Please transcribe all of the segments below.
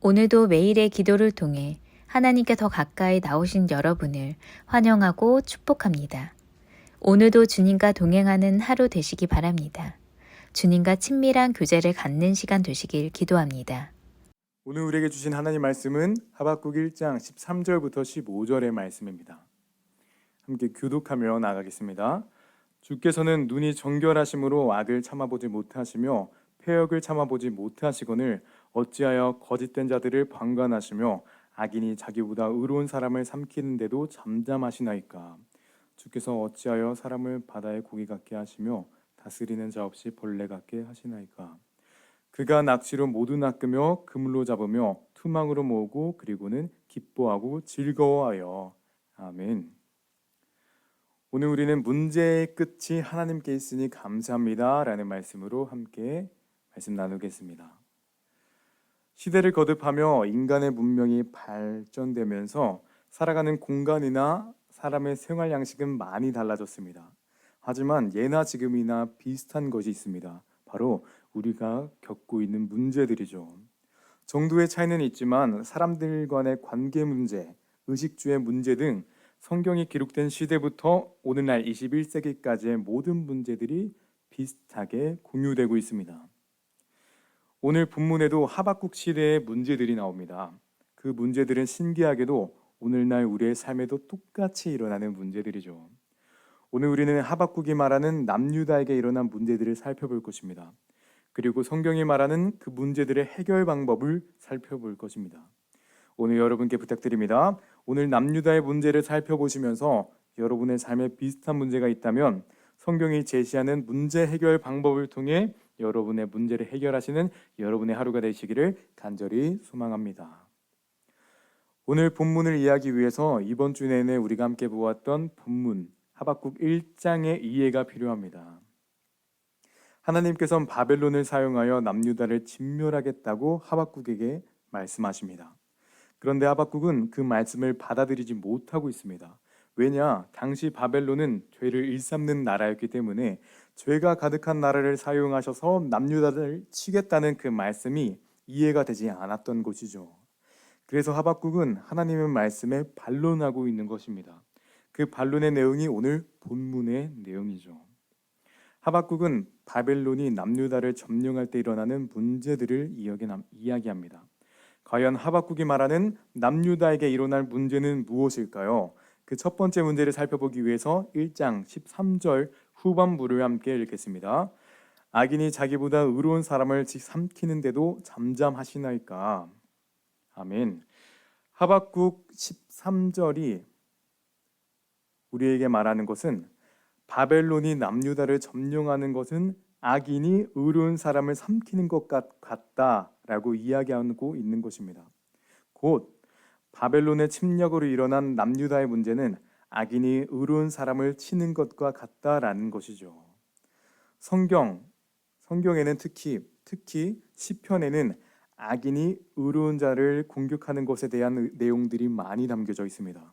오늘도 매일의 기도를 통해 하나님께 더 가까이 나오신 여러분을 환영하고 축복합니다. 오늘도 주님과 동행하는 하루 되시기 바랍니다. 주님과 친밀한 교제를 갖는 시간 되시길 기도합니다. 오늘 우리에게 주신 하나님 말씀은 하박국 1장 13절부터 15절의 말씀입니다. 함께 교독하며 나가겠습니다. 주께서는 눈이 정결하심으로 악을 참아보지 못하시며 패역을 참아보지 못하시거늘 어찌하여 거짓된 자들을 방관하시며 악인이 자기보다 의로운 사람을 삼키는데도 잠잠하시나이까. 주께서 어찌하여 사람을 바다의 고기 같게 하시며 다스리는 자 없이 벌레 같게 하시나이까. 그가 낚시로 모두 낚으며 그물로 잡으며 투망으로 모으고 그리고는 기뻐하고 즐거워하여. 아멘. 오늘 우리는 문제의 끝이 하나님께 있으니 감사합니다 라는 말씀으로 함께 말씀 나누겠습니다. 시대를 거듭하며 인간의 문명이 발전되면서 살아가는 공간이나 사람의 생활 양식은 많이 달라졌습니다. 하지만 예나 지금이나 비슷한 것이 있습니다. 바로 우리가 겪고 있는 문제들이죠. 정도의 차이는 있지만 사람들 간의 관계 문제, 의식주의 문제 등 성경이 기록된 시대부터 오늘날 21세기까지의 모든 문제들이 비슷하게 공유되고 있습니다. 오늘 본문에도 하박국 시대의 문제들이 나옵니다. 그 문제들은 신기하게도 오늘날 우리의 삶에도 똑같이 일어나는 문제들이죠. 오늘 우리는 하박국이 말하는 남유다에게 일어난 문제들을 살펴볼 것입니다. 그리고 성경이 말하는 그 문제들의 해결 방법을 살펴볼 것입니다. 오늘 여러분께 부탁드립니다. 오늘 남유다의 문제를 살펴보시면서 여러분의 삶에 비슷한 문제가 있다면 성경이 제시하는 문제 해결 방법을 통해 여러분의 문제를 해결하시는 여러분의 하루가 되시기를 간절히 소망합니다. 오늘 본문을 이해하기 위해서 이번 주 내내 우리가 함께 보았던 본문 하박국 1장의 이해가 필요합니다. 하나님께서는 바벨론을 사용하여 남유다를 진멸하겠다고 하박국에게 말씀하십니다. 그런데 하박국은 그 말씀을 받아들이지 못하고 있습니다. 왜냐? 당시 바벨론은 죄를 일삼는 나라였기 때문에 죄가 가득한 나라를 사용하셔서 남유다를 치겠다는 그 말씀이 이해가 되지 않았던 것이죠. 그래서 하박국은 하나님의 말씀에 반론하고 있는 것입니다. 그 반론의 내용이 오늘 본문의 내용이죠. 하박국은 바벨론이 남유다를 점령할 때 일어나는 문제들을 이야기합니다. 과연 하박국이 말하는 남유다에게 일어날 문제는 무엇일까요? 그 첫 번째 문제를 살펴보기 위해서 1장 13절 후반부를 함께 읽겠습니다. 악인이 자기보다 의로운 사람을 삼키는데도 잠잠하시나이까. 아멘. 하박국 13절이 우리에게 말하는 것은 바벨론이 남유다를 점령하는 것은 악인이 의로운 사람을 삼키는 것 같다라고 이야기하고 있는 것입니다. 곧 바벨론의 침략으로 일어난 남유다의 문제는 악인이 의로운 사람을 치는 것과 같다라는 것이죠. 성경에는 특히 시편에는 악인이 의로운 자를 공격하는 것에 대한 내용들이 많이 담겨져 있습니다.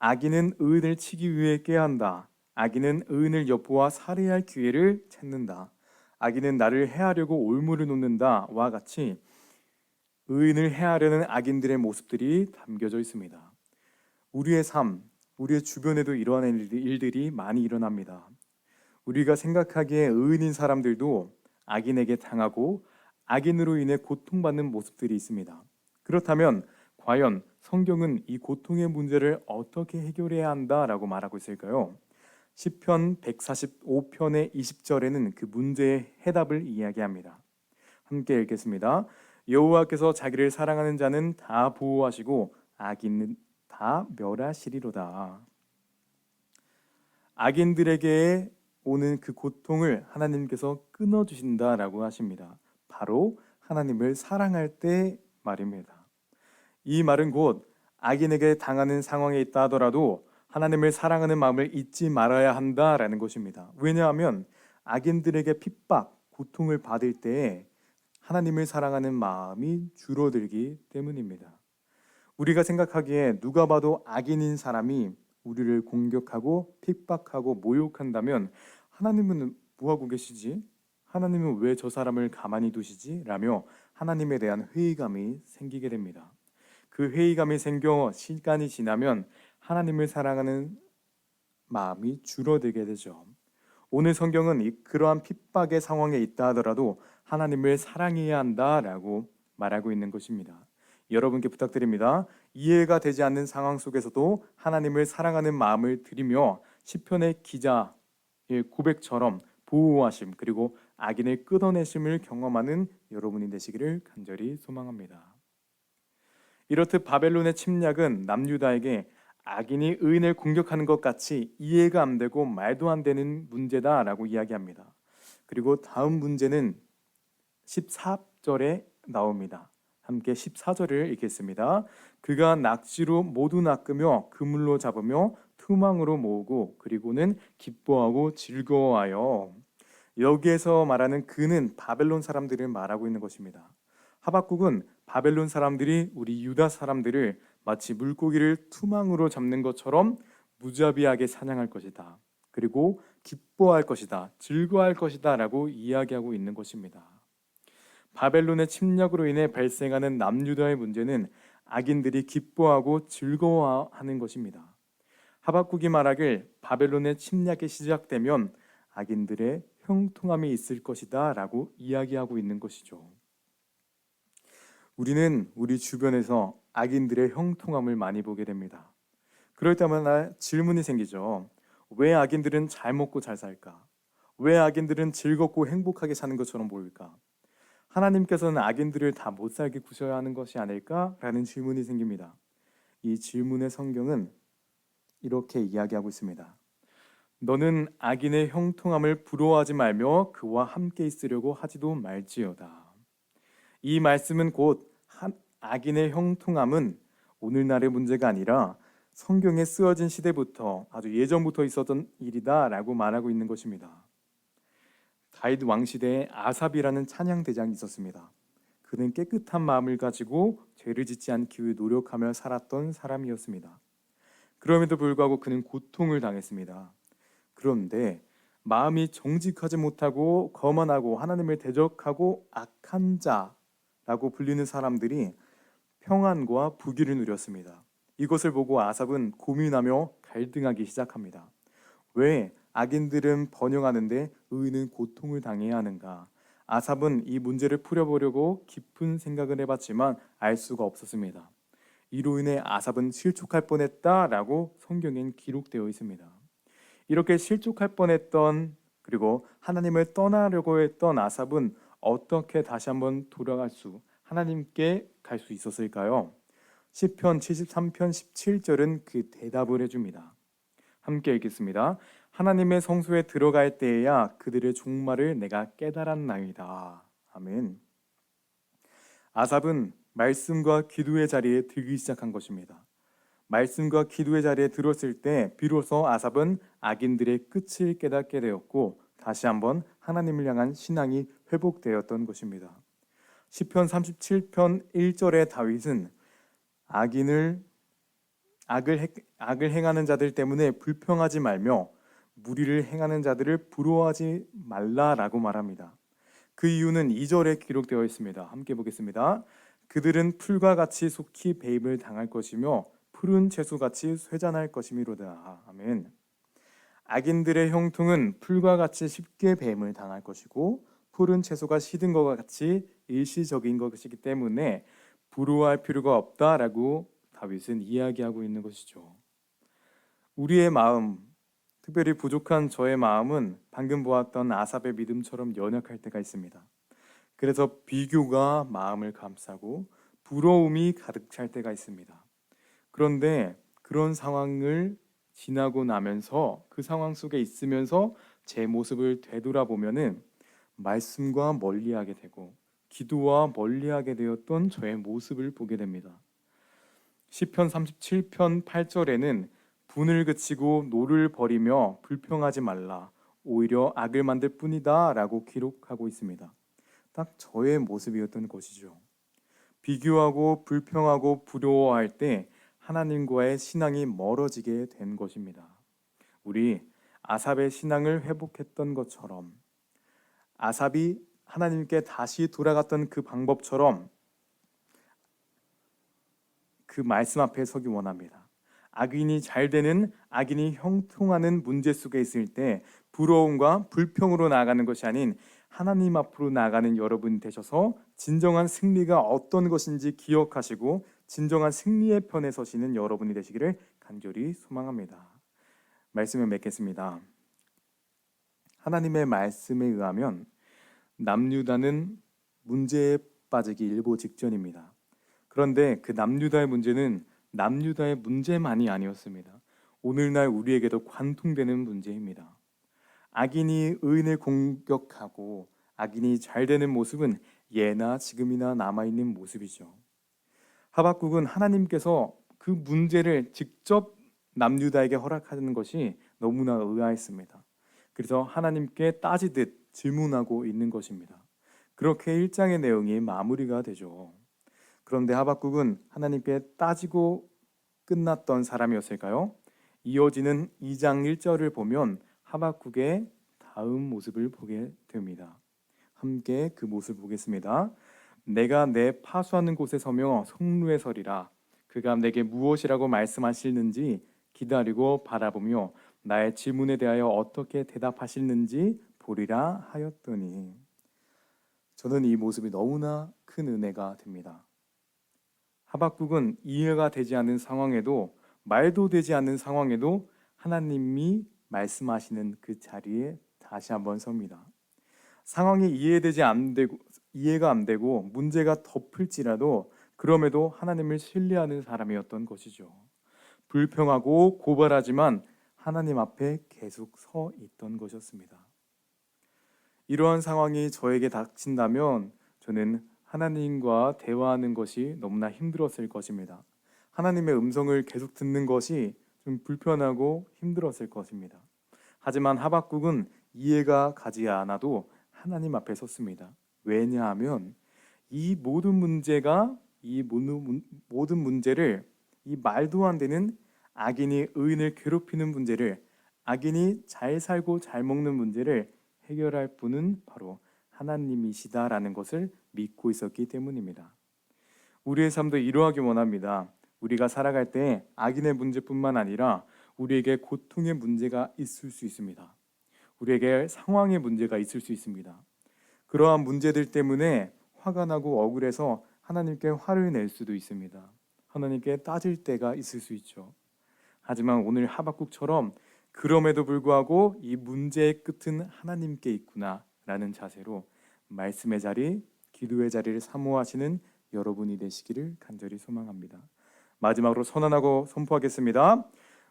악인은 의인을 치기 위해 꾀한다. 악인은 의인을 엿보아 살해할 기회를 찾는다. 악인은 나를 해하려고 올무를 놓는다와 같이 의인을 해하려는 악인들의 모습들이 담겨져 있습니다. 우리의 삶, 우리의 주변에도 이러한 일들이 많이 일어납니다. 우리가 생각하기에 의인인 사람들도 악인에게 당하고 악인으로 인해 고통받는 모습들이 있습니다. 그렇다면 과연 성경은 이 고통의 문제를 어떻게 해결해야 한다라고 말하고 있을까요? 시편 145편의 20절에는 그 문제의 해답을 이야기합니다. 함께 읽겠습니다. 여호와께서 자기를 사랑하는 자는 다 보호하시고 악인은 다 멸하시리로다. 악인들에게 오는 그 고통을 하나님께서 끊어주신다라고 하십니다. 바로 하나님을 사랑할 때 말입니다. 이 말은 곧 악인에게 당하는 상황에 있다 하더라도 하나님을 사랑하는 마음을 잊지 말아야 한다라는 것입니다. 왜냐하면 악인들에게 핍박, 고통을 받을 때에 하나님을 사랑하는 마음이 줄어들기 때문입니다. 우리가 생각하기에 누가 봐도 악인인 사람이 우리를 공격하고 핍박하고 모욕한다면 하나님은 뭐하고 계시지? 하나님은 왜 저 사람을 가만히 두시지? 라며 하나님에 대한 회의감이 생기게 됩니다. 그 회의감이 생겨 시간이 지나면 하나님을 사랑하는 마음이 줄어들게 되죠. 오늘 성경은 그러한 핍박의 상황에 있다 하더라도 하나님을 사랑해야 한다라고 말하고 있는 것입니다. 여러분께 부탁드립니다. 이해가 되지 않는 상황 속에서도 하나님을 사랑하는 마음을 들이며 시편의 기자의 고백처럼 보호하심 그리고 악인을 끊어내심을 경험하는 여러분이 되시기를 간절히 소망합니다. 이렇듯 바벨론의 침략은 남유다에게 악인이 의인을 공격하는 것 같이 이해가 안 되고 말도 안 되는 문제다라고 이야기합니다. 그리고 다음 문제는 14절에 나옵니다. 함께 14절을 읽겠습니다. 그가 낙지로 모두 낚으며 그물로 잡으며 투망으로 모으고 그리고는 기뻐하고 즐거워하여. 여기에서 말하는 그는 바벨론 사람들을 말하고 있는 것입니다. 하박국은 바벨론 사람들이 우리 유다 사람들을 마치 물고기를 투망으로 잡는 것처럼 무자비하게 사냥할 것이다. 그리고 기뻐할 것이다. 즐거워할 것이다 라고 이야기하고 있는 것입니다. 바벨론의 침략으로 인해 발생하는 남유다의 문제는 악인들이 기뻐하고 즐거워하는 것입니다. 하박국이 말하길 바벨론의 침략이 시작되면 악인들의 형통함이 있을 것이다 라고 이야기하고 있는 것이죠. 우리는 우리 주변에서 악인들의 형통함을 많이 보게 됩니다. 그럴 때마다 질문이 생기죠. 왜 악인들은 잘 먹고 잘 살까? 왜 악인들은 즐겁고 행복하게 사는 것처럼 보일까? 하나님께서는 악인들을 다 못 살게 구셔야 하는 것이 아닐까라는 질문이 생깁니다. 이 질문의 성경은 이렇게 이야기하고 있습니다. 너는 악인의 형통함을 부러워하지 말며 그와 함께 있으려고 하지도 말지어다. 이 말씀은 곧 악인의 형통함은 오늘날의 문제가 아니라 성경에 쓰여진 시대부터 아주 예전부터 있었던 일이다 라고 말하고 있는 것입니다. 다윗 왕 시대에 아삽이라는 찬양 대장이 있었습니다. 그는 깨끗한 마음을 가지고 죄를 짓지 않기 위해 노력하며 살았던 사람이었습니다. 그럼에도 불구하고 그는 고통을 당했습니다. 그런데 마음이 정직하지 못하고 거만하고 하나님을 대적하고 악한 자라고 불리는 사람들이 평안과 부귀를 누렸습니다. 이것을 보고 아삽은 고민하며 갈등하기 시작합니다. 왜 악인들은 번영하는데 의인은 고통을 당해야 하는가? 아삽은 이 문제를 풀어보려고 깊은 생각을 해봤지만 알 수가 없었습니다. 이로 인해 아삽은 실족할 뻔했다라고 성경엔 기록되어 있습니다. 이렇게 실족할 뻔했던 그리고 하나님을 떠나려고 했던 아삽은 어떻게 다시 한번 하나님께 갈 수 있었을까요? 시편 73편 17절은 그 대답을 해줍니다. 함께 읽겠습니다. 하나님의 성소에 들어갈 때에야 그들의 종말을 내가 깨달았나이다. 아멘. 아삽은 말씀과 기도의 자리에 들기 시작한 것입니다. 말씀과 기도의 자리에 들었을 때 비로소 아삽은 악인들의 끝을 깨닫게 되었고 다시 한번 하나님을 향한 신앙이 회복되었던 것입니다. 시편 37편 1절에 다윗은 악을 행하는 자들 때문에 불평하지 말며 무리를 행하는 자들을 부러워하지 말라라고 말합니다. 그 이유는 2절에 기록되어 있습니다. 함께 보겠습니다. 그들은 풀과 같이 속히 배임을 당할 것이며 푸른 채소같이 쇠잔할 것이미로다. 아멘. 악인들의 형통은 풀과 같이 쉽게 배임을 당할 것이고 푸른 채소가 시든 것과 같이 일시적인 것이기 때문에 부러워할 필요가 없다라고 다윗은 이야기하고 있는 것이죠. 우리의 마음, 특별히 부족한 저의 마음은 방금 보았던 아삽의 믿음처럼 연약할 때가 있습니다. 그래서 비교가 마음을 감싸고 부러움이 가득 찰 때가 있습니다. 그런데 그런 상황을 지나고 나면서 그 상황 속에 있으면서 제 모습을 되돌아보면은 말씀과 멀리하게 되고 기도와 멀리하게 되었던 저의 모습을 보게 됩니다. 시편 37편 8절에는 분을 그치고 노를 버리며 불평하지 말라 오히려 악을 만들 뿐이다 라고 기록하고 있습니다. 딱 저의 모습이었던 것이죠. 비교하고 불평하고 부러워할 때 하나님과의 신앙이 멀어지게 된 것입니다. 우리 아삽의 신앙을 회복했던 것처럼 아삽이 하나님께 다시 돌아갔던 그 방법처럼 그 말씀 앞에 서기 원합니다. 악인이 잘 되는, 악인이 형통하는 문제 속에 있을 때 부러움과 불평으로 나아가는 것이 아닌 하나님 앞으로 나아가는 여러분 되셔서 진정한 승리가 어떤 것인지 기억하시고 진정한 승리의 편에 서시는 여러분이 되시기를 간절히 소망합니다. 말씀을 맺겠습니다. 하나님의 말씀에 의하면 남유다는 문제에 빠지기 일보 직전입니다. 그런데 그 남유다의 문제는 남유다의 문제만이 아니었습니다. 오늘날 우리에게도 관통되는 문제입니다. 악인이 의인을 공격하고 악인이 잘 되는 모습은 예나 지금이나 남아있는 모습이죠. 하박국은 하나님께서 그 문제를 직접 남유다에게 허락하는 것이 너무나 의아했습니다. 그래서 하나님께 따지듯 질문하고 있는 것입니다. 그렇게 1장의 내용이 마무리가 되죠. 그런데 하박국은 하나님께 따지고 끝났던 사람이었을까요? 이어지는 2장 1절을 보면 하박국의 다음 모습을 보게 됩니다. 함께 그 모습을 보겠습니다. 내가 내 파수하는 곳에 서며 성루에 서리라. 그가 내게 무엇이라고 말씀하시는지 기다리고 바라보며 나의 질문에 대하여 어떻게 대답하시는지 보리라 하였더니, 저는 이 모습이 너무나 큰 은혜가 됩니다. 하박국은 이해가 되지 않는 상황에도, 말도 되지 않는 상황에도 하나님이 말씀하시는 그 자리에 다시 한번 섭니다. 상황이 이해가 안 되고 문제가 덮을지라도 그럼에도 하나님을 신뢰하는 사람이었던 것이죠. 불평하고 고발하지만 하나님 앞에 계속 서 있던 것이었습니다. 이러한 상황이 저에게 닥친다면 저는 하나님과 대화하는 것이 너무나 힘들었을 것입니다. 하나님의 음성을 계속 듣는 것이 좀 불편하고 힘들었을 것입니다. 하지만 하박국은 이해가 가지 않아도 하나님 앞에 섰습니다. 왜냐하면 이 모든 문제를, 이 말도 안 되는 악인이 의인을 괴롭히는 문제를, 악인이 잘 살고 잘 먹는 문제를 해결할 분은 바로 하나님이시다라는 것을 믿고 있었기 때문입니다. 우리의 삶도 이러하기 원합니다. 우리가 살아갈 때 악인의 문제뿐만 아니라 우리에게 고통의 문제가 있을 수 있습니다. 우리에게 상황의 문제가 있을 수 있습니다. 그러한 문제들 때문에 화가 나고 억울해서 하나님께 화를 낼 수도 있습니다. 하나님께 따질 때가 있을 수 있죠. 하지만 오늘 하박국처럼 그럼에도 불구하고 이 문제의 끝은 하나님께 있구나 라는 자세로 말씀의 자리, 기도의 자리를 사모하시는 여러분이 되시기를 간절히 소망합니다. 마지막으로 선언하고 선포하겠습니다.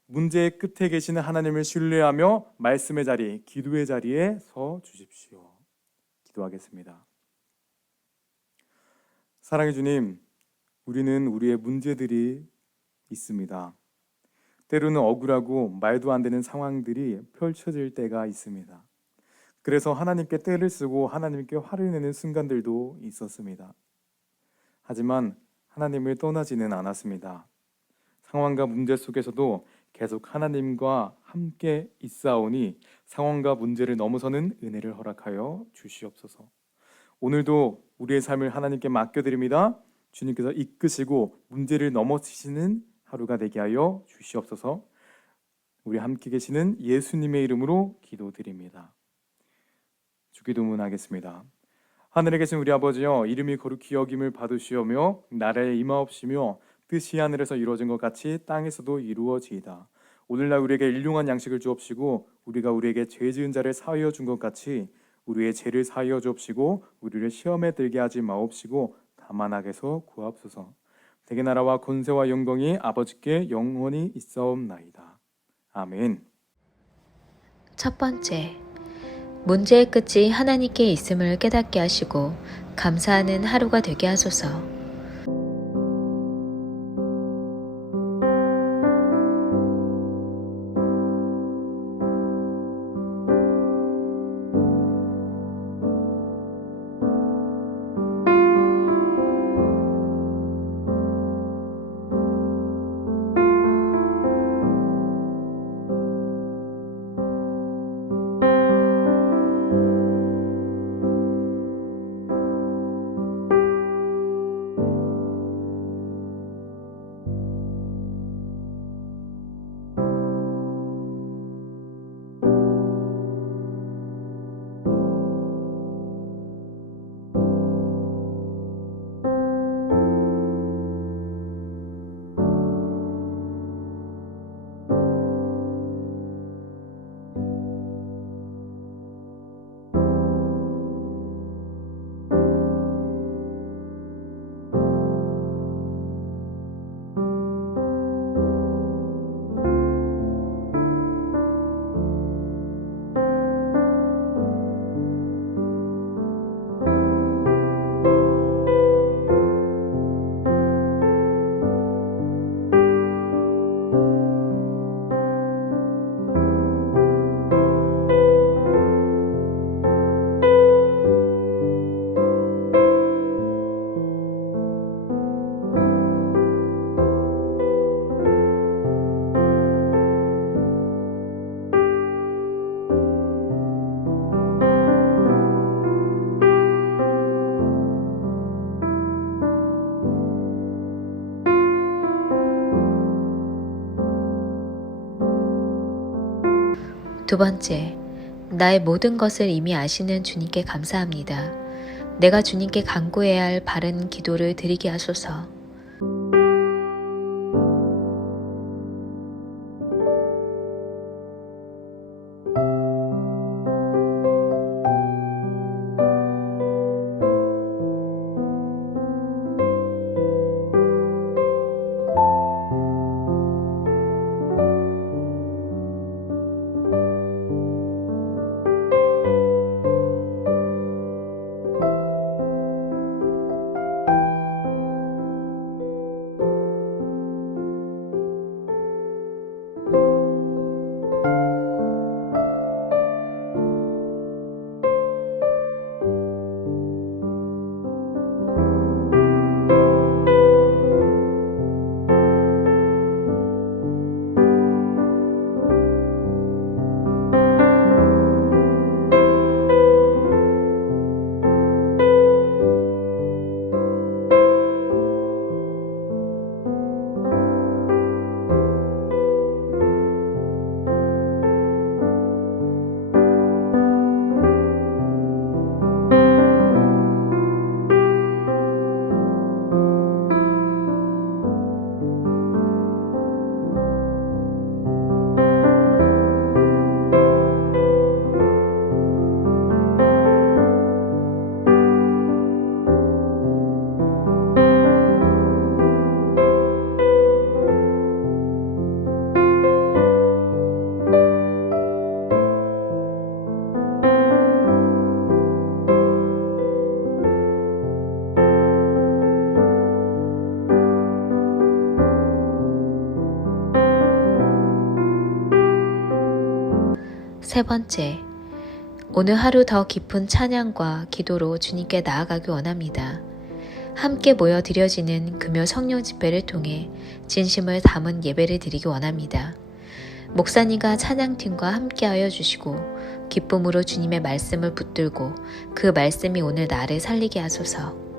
문제의 끝에 계시는 하나님을 신뢰하며 말씀의 자리, 기도의 자리에 서 주십시오. 기도하겠습니다. 사랑의 주님, 우리는 우리의 문제들이 있습니다. 때로는 억울하고 말도 안 되는 상황들이 펼쳐질 때가 있습니다. 그래서 하나님께 떼를 쓰고 하나님께 화를 내는 순간들도 있었습니다. 하지만 하나님을 떠나지는 않았습니다. 상황과 문제 속에서도 계속 하나님과 함께 있사오니 상황과 문제를 넘어서는 은혜를 허락하여 주시옵소서. 오늘도 우리의 삶을 하나님께 맡겨드립니다. 주님께서 이끄시고 문제를 넘어지시는 하루가 되게 하여 주시옵소서. 우리 함께 계시는 예수님의 이름으로 기도드립니다. 주기도문하겠습니다. 하늘에 계신 우리 아버지여, 이름이 거룩히 여김을 받으시오며 나라에 임하옵시며 뜻이 하늘에서 이루어진 것 같이 땅에서도 이루어지이다. 오늘날 우리에게 일용할 양식을 주옵시고 우리가 우리에게 죄 지은 자를 사하여 준 것 같이 우리의 죄를 사하여 주옵시고 우리를 시험에 들게 하지 마옵시고 다만 악에서 구하옵소서. 대개 나라와 권세와 영광이 아버지께 영원히 있사옵나이다. 아멘. 첫 번째, 문제의 끝이 하나님께 있음을 깨닫게 하시고 감사하는 하루가 되게 하소서. 두 번째, 나의 모든 것을 이미 아시는 주님께 감사합니다. 내가 주님께 간구해야 할 바른 기도를 드리게 하소서. 세 번째, 오늘 하루 더 깊은 찬양과 기도로 주님께 나아가기 원합니다. 함께 모여 드려지는 금요 성령 집회를 통해 진심을 담은 예배를 드리기 원합니다. 목사님과 찬양팀과 함께하여 주시고 기쁨으로 주님의 말씀을 붙들고 그 말씀이 오늘 나를 살리게 하소서.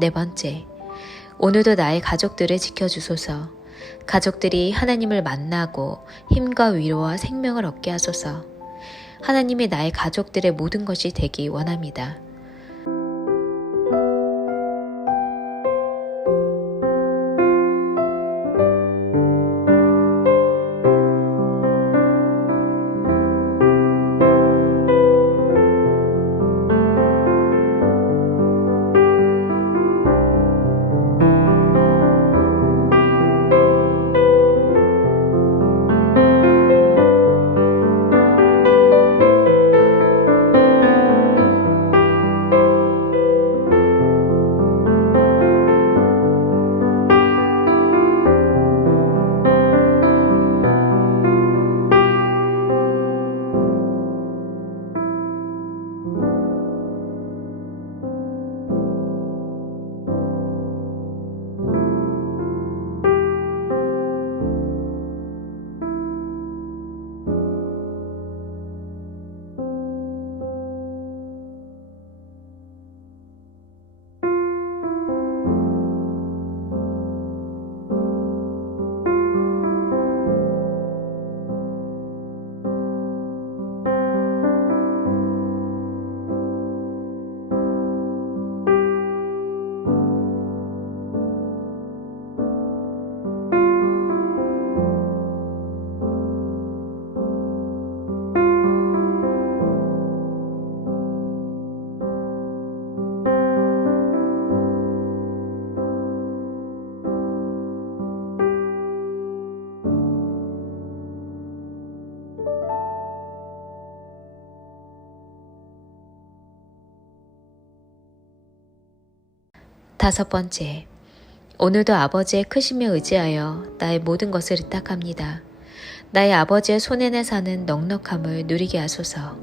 네 번째, 오늘도 나의 가족들을 지켜주소서. 가족들이 하나님을 만나고 힘과 위로와 생명을 얻게 하소서. 하나님이 나의 가족들의 모든 것이 되기 원합니다. 5번째, 오늘도 아버지의 크심에 의지하여 나의 모든 것을 의탁합니다. 나의 아버지의 손에내 사는 넉넉함을 누리게 하소서.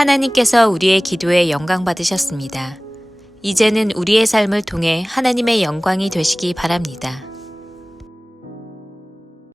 하나님께서 우리의 기도에 영광 받으셨습니다. 이제는 우리의 삶을 통해 하나님의 영광이 되시기 바랍니다.